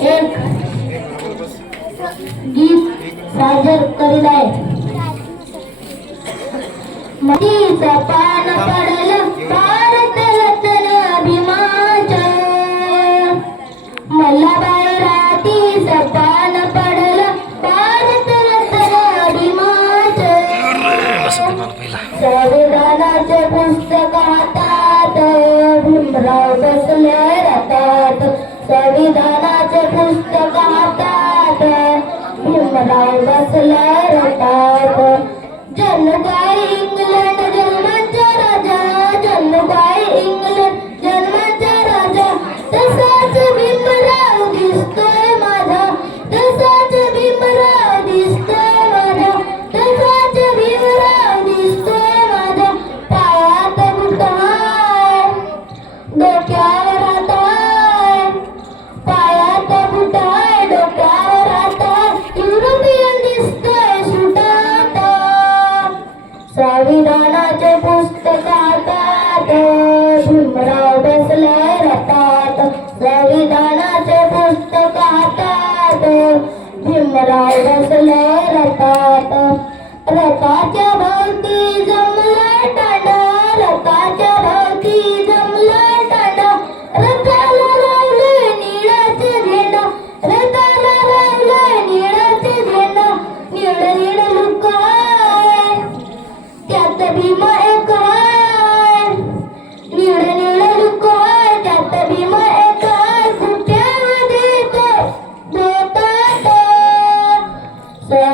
एक गीत सादर करीत आहे पान पडल भारत रत्न भीमाच्या मल्लाबाई रातीचा पान पडल भारत रत्न संविधानाचे पुस्तक हातात भीमराव बसल्या. संविधानाचे पुस्तक हातात. भीमराव बसला रटात जन्मगाई इंग्लंड जन्माचा राजा. जन्मगाई इंग्लंड जन्माचा राजा. तसाच भीमराव दिसतोय माझा. तसाच भीमराव दिसतोय माझा. तसाच भीमराव दिसतोय माझा. पायात बुटाय संविधानाचे पुस्तक हातात भीमराव बसले रथात. संविधानाचे पुस्तक हातात भीमराव बसले रथात. रथाच्या